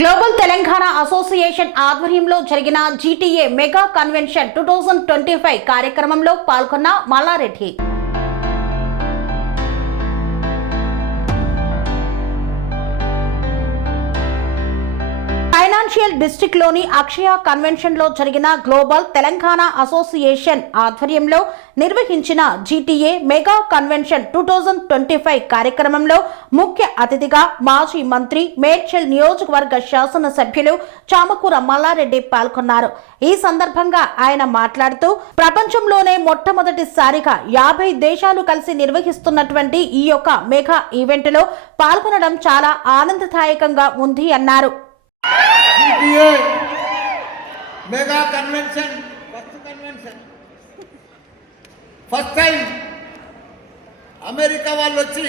Global Telangana association ఆధ్వర్యంలో జరిగిన GTA mega convention 2025 కార్యక్రమంలో పాల్గొన్న మల్లారెడ్డి. ఫైనాన్షియల్ డిస్ట్రిక్ట్ లోని అక్షయ కన్వెన్షన్ లో జరిగిన గ్లోబల్ తెలంగాణ అసోసియేషన్ ఆధ్వర్యంలో నిర్వహించిన జీటీఏ మెగా కన్వెన్షన్ 2025 కార్యక్రమంలో ముఖ్య అతిథిగా మాజీ మంత్రి మేడ్చల్ నియోజకవర్గ శాసనసభ్యులు చామకూర మల్లారెడ్డి పాల్గొన్నారు. ఈ సందర్భంగా ఆయన మాట్లాడుతూ ప్రపంచంలోనే మొట్టమొదటిసారిగా 50 దేశాలు కలిసి నిర్వహిస్తున్నటువంటి ఈ యొక్క మెగా ఈవెంట్ లో పాల్గొనడం చాలా ఆనందదాయకంగా ఉంది అన్నారు. GTA mega convention first time America వాళ్ళు వచ్చి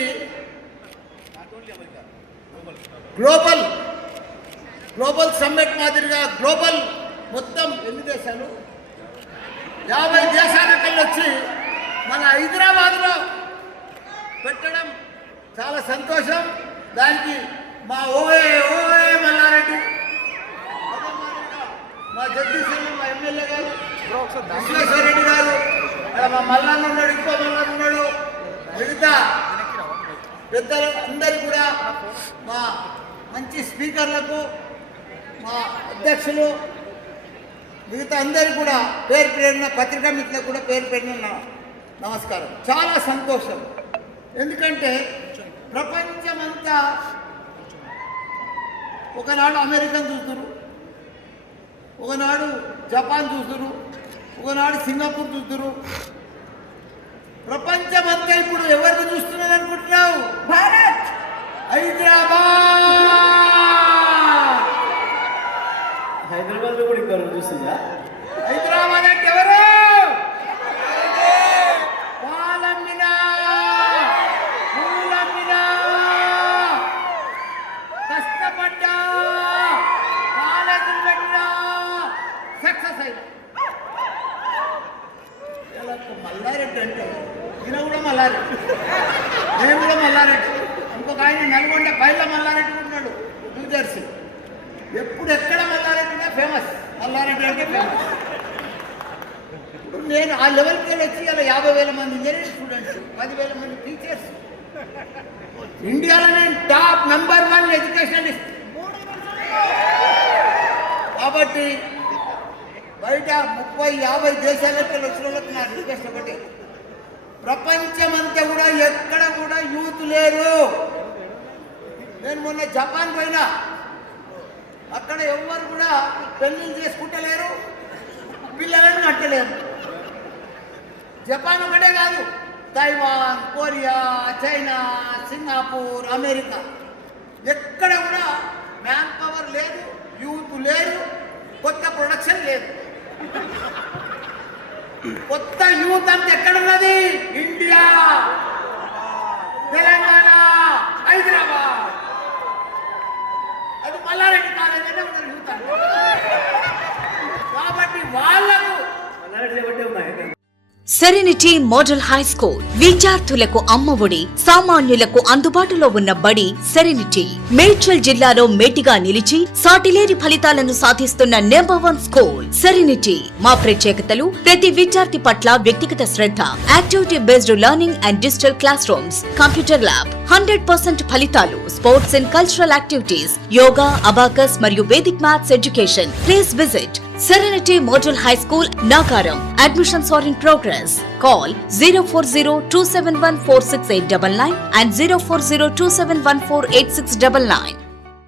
గ్లోబల్ సమ్మిట్ మాదిరిగా గ్లోబల్ మొత్తం ఎన్ని దేశాలు 50 దేశాలకు వచ్చి మన హైదరాబాద్లో పెట్టడం చాలా సంతోషం. దానికి మా ఓఏ మల్లారెడ్డి, మా జడ్డీసీలు, మా ఎమ్మెల్యే గారు విశ్వేశ్వర రెడ్డి గారు, మా మల్లన్న ఉన్నాడు, ఇంకో మల్లన్న ఉన్నాడు, మిగతా పెద్దలు అందరూ కూడా, మా మంచి స్పీకర్లకు, మా అధ్యక్షులు, మిగతా అందరూ కూడా పేరు పేరున, పత్రికా మిత్రులకు కూడా పేరు పేరున నమస్కారం. చాలా సంతోషం. ఎందుకంటే ప్రపంచమంతా ఒకనాడు అమెరికన్ చూస్తున్నారు, ఒకనాడు జపాన్ చూస్తున్నారు, ఒకనాడు సింగపూర్ చూస్తున్నారు. ప్రపంచమంతా ఇప్పుడు ఎవరిని చూస్తున్నది అనుకుంటున్నావు? భారత్, హైదరాబాద్ లో కూడా ఇక్కడ చూస్తుందా? హైదరాబాద్ అంటే ఎవరు? పాలమ్మినా, పూలమ్మినా, కష్టపడ్డా, కాలేజీలు పెట్టినా, సక్సెస్ అయినా. మల్లారెడ్డి అంటే ఈయన కూడా మల్లారెడ్డి, నేను కూడా మల్లారెడ్డి. ఇంకొక ఆయన నల్గొండ పైల మల్లారెడ్డి ఉన్నాడు, న్యూజెర్సీ. ఎప్పుడు ఎక్కడ మల్లారెడ్డినే ఫేమస్, మల్లారెడ్డి అంటే ఫేమస్. ఇప్పుడు నేను ఆ లెవెల్కి వచ్చి ఇలా 50,000 మంది ఇంజనీరింగ్ స్టూడెంట్స్, 10,000 మంది టీచర్స్, ఇండియాలో నేను టాప్ #1 ఎడ్యుకేషనలిస్ట్. కాబట్టి బయట 30-50 దేశాలకు వచ్చిన వాళ్ళకి నా రిక్వెస్ట్ ఒకటి, ప్రపంచమంతా కూడా ఎక్కడ కూడా యూత్ లేరు. నేను మొన్న జపాన్ పోయినా, అక్కడ ఎవరు కూడా పెళ్లిళ్ళు చేసుకుంటలేరు, పిల్లలను కట్టలేరు. జపాన్ ఒకటే కాదు, Taiwan, Korea, China, Singapore, America, ఎక్కడ కూడా మ్యాన్ పవర్ లేదు, యూత్ లేరు, కొత్త ప్రొడక్షన్ లేదు. కొత్త యూత్ అంతా ఎక్కడున్నది? ఇండియా, తెలంగాణ, హైదరాబాద్. అది మల్లారెడ్డి కాలేజ్ అంటే ఉన్నారు యూత్ అంటే. కాబట్టి వాళ్ళకు సెరెనిటీ మోడల్ హై స్కూల్ విద్యార్థులకు అమ్మఒడి, సామాన్యులకు అందుబాటులో ఉన్న బడి సెరెనిటీ. మేడ్చల్ జిల్లాలో మేటిగా నిలిచి సాటిలేని ఫలితాలను సాధిస్తున్న #1 స్కూల్ సెరెనిటీ. మా ప్రత్యేకతలు ప్రతి విద్యార్థి పట్ల వ్యక్తిగత శ్రద్ధ, activity based learning and digital classrooms, computer lab, 100% ఫలితాలు, sports and cultural activities, yoga, abacus మరియు Vedic maths education. Please visit Serenity Model High School, Nagaram. Admissions are in progress. Call 040-271-46899 and 040-271-48699.